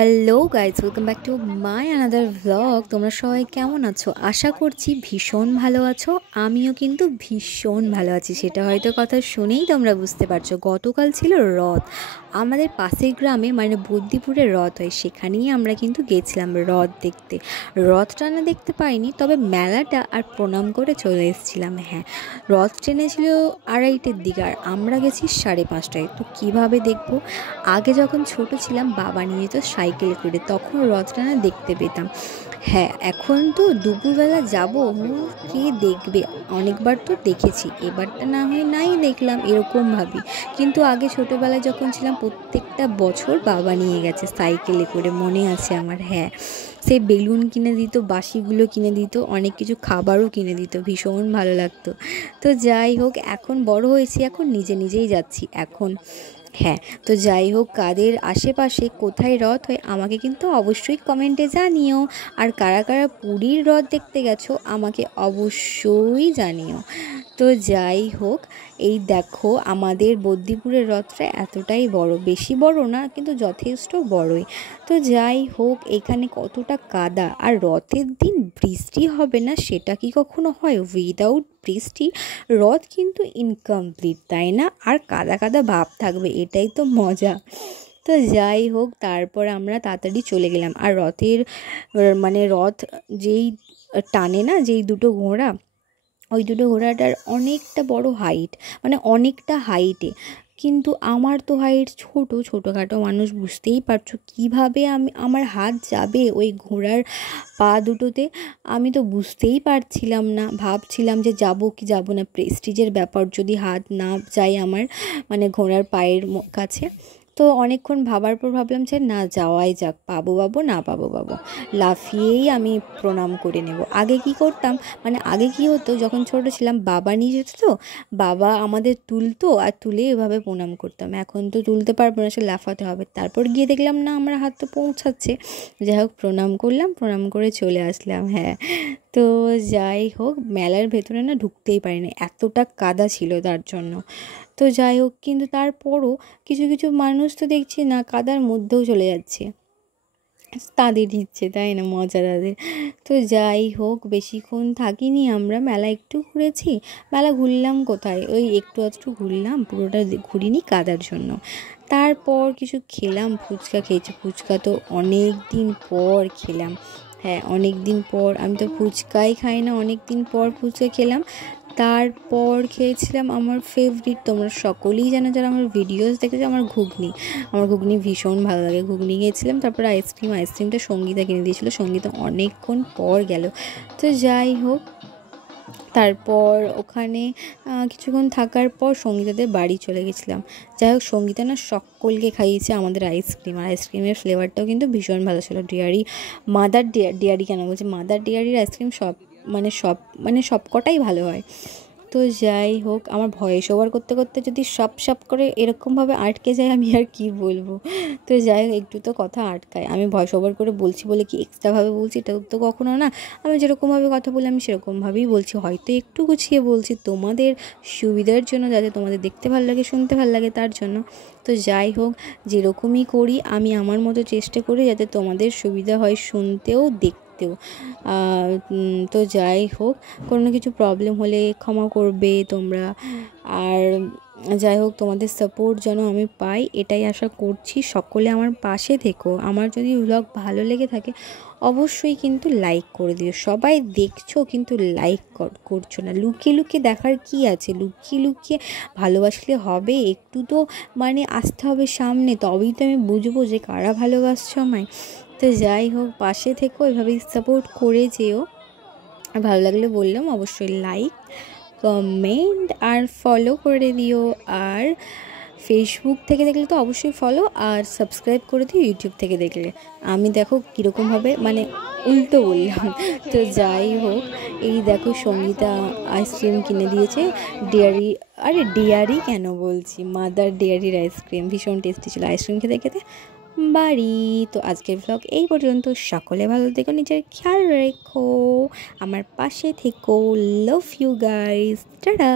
Hello guys, welcome back to my another vlog. তোমরা সবাই কেমন আছো? আশা করছি ভীষণ ভালো আছো। আমিও কিন্তু ভীষণ ভালো আছি, সেটা হয়তো কথা শুনেই তোমরা বুঝতে পারছো। গতকাল ছিল রথ, আমাদের পাশের গ্রামে মানে বদ্যিপুরে রথ হয়, সেখানেই আমরা কিন্তু গেছিলাম রথ দেখতে। রথ টানা দেখতে পাইনি, তবে মেলাটা আর প্রণাম করে চলে এসেছিলাম। হ্যাঁ, রথ টেনেছিল 2:30-এর দিকে, আর আমরা গেছি 5:30টায়। তো কীভাবে দেখবো? আগে যখন ছোট ছিলাম বাবা নিয়ে যেত সাইকেলে করে, তখন রথ টানা দেখতে পেতাম। হ্যাঁ, এখন তো দুপুরবেলা যাবো, কে দেখবে? অনেকবার তো দেখেছি, এবারটা না হয় নাই দেখলাম এরকম ভাবি। কিন্তু আগে ছোটোবেলায় যখন ছিলাম প্রত্যেকটা বছর বাবা নিয়ে গেছে সাইকেলে করে, মনে আছে আমার। হ্যাঁ, সে বেলুন কিনে দিত, বাঁশিগুলো কিনে দিত, অনেক কিছু খাবারও কিনে দিত, ভীষণ ভালো লাগতো। তো যাই হোক, এখন বড় হয়েছি, এখন নিজে নিজেই যাচ্ছি এখন। হ্যাঁ, তো যাই হোক, কাদের আশেপাশে কোথায় রথ হয় আমাকে কিন্তু অবশ্যই কমেন্টে জানিও। আর কারা কারা পুরীর রথ দেখতে গেছো আমাকে অবশ্যই জানিও। তো যাই হোক, এই দেখো আমাদের বদ্যিপুরের রথটা এতটাই বড়, বেশি বড় না কিন্তু যথেষ্ট বড়ই। তো যাই হোক, এখানে কতটা কাদা, আর রথের দিন বৃষ্টি হবে না সেটা কি কখনো হয়? উইদাউট বৃষ্টি রথ কিন্তু ইনকমপ্লিট, তাই না? আর কাদা কাদা ভাব থাকবে, এটাই তো মজা। তো যাই হোক, তারপর আমরা তাড়াতাড়ি চলে গেলাম। আর রথের মানে রথ যেই টানে না, যেই দুটো ঘোড়া, ওই দুটো ঘোড়াটার অনেকটা বড় হাইট, মানে অনেকটা হাইটে। কিন্তু আমার তো হাইট ছোটোখাটো মানুষ, বুঝতেই পারছো কীভাবে আমার হাত যাবে ওই ঘোড়ার পা দুটোতে। আমি তো বুঝতেই পারছিলাম না, ভাবছিলাম যে যাব কি যাব না, প্রেস্টিজের ব্যাপার যদি হাত না যায় আমার মানে ঘোড়ার পায়ের কাছে। তো অনেকক্ষণ ভাবার পর ভাবলাম যে না, যাওয়াই যাক, পাবো পাবো না পাবো পাবো, লাফিয়েই আমি প্রণাম করে নেব। আগে কি করতাম, মানে আগে কি হতো, যখন ছোট ছিলাম বাবা নিয়ে যেত, তো বাবা আমাদের তুলতো আর তুলে এভাবে প্রণাম করতাম। এখন তো তুলতে পারবো না, সে লাফাতে হবে। তারপর গিয়ে দেখলাম না, আমার হাত তো পৌঁছাচ্ছে। যাই হোক, প্রণাম করলাম, প্রণাম করে চলে আসলাম। হ্যাঁ, তো যাই হোক, মেলার ভেতরে না ঢুকতেই পারিনি, এতটা কাদা ছিল তার জন্য। তো যাই হোক, কিন্তু তারপরও কিছু কিছু মানুষ তো দেখছি না কাদার মধ্যেও চলে যাচ্ছে, তাদের ইচ্ছে, তাই না, মজা তাদের। তো যাই হোক, বেশিক্ষণ থাকিনি আমরা, মেলা একটু ঘুরেছি। মেলা ঘুরলাম কোথায়, ওই একটু আধটু ঘুরলাম, পুরোটা ঘুরিনি কাদার জন্য। তারপর কিছু খেলাম, ফুচকা খেয়েছি, ফুচকা তো অনেক দিন পর খেলাম। হ্যাঁ, অনেক দিন পর, আমি তো ফুচকাই খাই না, অনেক দিন পর ফুচকা খেলাম। তারপর খেয়েছিলাম আমার ফেভারিট, তোমরা সকলেই জানো যারা আমার ভিডিওস দেখেছো, আমার ঘুগনি ভীষণ ভালো লাগে, ঘুগনি খেয়েছিলাম। তারপর আইসক্রিমটা সঙ্গীতা কিনে দিয়েছিলো, সঙ্গীতা অনেকক্ষণ পর গেল। তো যাই হোক, তারপর ওখানে কিছুক্ষণ থাকার পর সঙ্গীতাদের বাড়ি চলে গেছিলাম। যাই হোক, সঙ্গীতা না সকলকে খাইয়েছে আমাদের আইসক্রিম, আর আইসক্রিমের ফ্লেভারটাও কিন্তু ভীষণ ভালো ছিল। ডেয়ারি কেন বলছি, মাদার ডেয়ারির আইসক্রিম সব কটাই ভালো হয়। তো যাই হোক, আমার ভয়েস ওভার করতে করতে যদি সব করে এরকমভাবে আটকে যায়, আমি আর কি বলবো। তো যাই হোক, একটু তো কথা আটকায়, আমি ভয়েস ওভার করে বলছি বলে কি এক্সট্রাভাবে বলছি এটা তো কখনো না। আমি যেরকমভাবে কথা বলি আমি সেরকমভাবেই বলছি, হয়তো একটু গুছিয়ে বলছি তোমাদের সুবিধার জন্য, যাতে তোমাদের দেখতে ভালো লাগে, শুনতে ভালো লাগে, তার জন্য। তো যাই হোক, যেরকমই করি আমি আমার মতো চেষ্টা করি যাতে তোমাদের সুবিধা হয় শুনতেও দেখতেও। তো যাই হোক, কোনো কিছু প্রবলেম হলে ক্ষমা করবে তোমরা। আর যাই হোক, তোমাদের সাপোর্ট যেন আমি পাই এটাই আশা করছি। সকলে আমার পাশে থেকো। আমার যদি ব্লগ ভালো লেগে থাকে অবশ্যই কিন্তু লাইক করে দিও। সবাই দেখছো কিন্তু লাইক করছো না, লুকিয়ে লুকিয়ে দেখার কি আছে? লুকিয়ে লুকিয়ে ভালোবাসলে হবে? একটু তো মানে আসতে হবে সামনে, তবেই তো আমি বুঝবো যে কারা ভালোবাসছো আমায়। তো যাই হোক, পাশে থেকো, এভাবেই সাপোর্ট করে যেও। আর ভালো লাগলে বললাম অবশ্যই লাইক, কমেন্ট আর ফলো করে দিও। আর ফেসবুক থেকে দেখলে তো অবশ্যই ফলো, আর সাবস্ক্রাইব করে দিও ইউটিউব থেকে দেখলে। আমি দেখো কীরকমভাবে মানে উল্টো বললাম। তো যাই হোক, এই দেখো সঙ্গীতা আইসক্রিম কিনে দিয়েছে, ডেয়ারি, আরে ডেয়ারি কেন বলছি, মাদার ডেয়ারির আইসক্রিম ভীষণ টেস্টি ছিল। আইসক্রিম খেতে খেতে বাড়ি। তো আজকের ব্লগ এই পর্যন্ত, সকলে ভালো থেকো, নিজের খেয়াল রেখো, আমার পাশে থেকো। Love you guys, tata.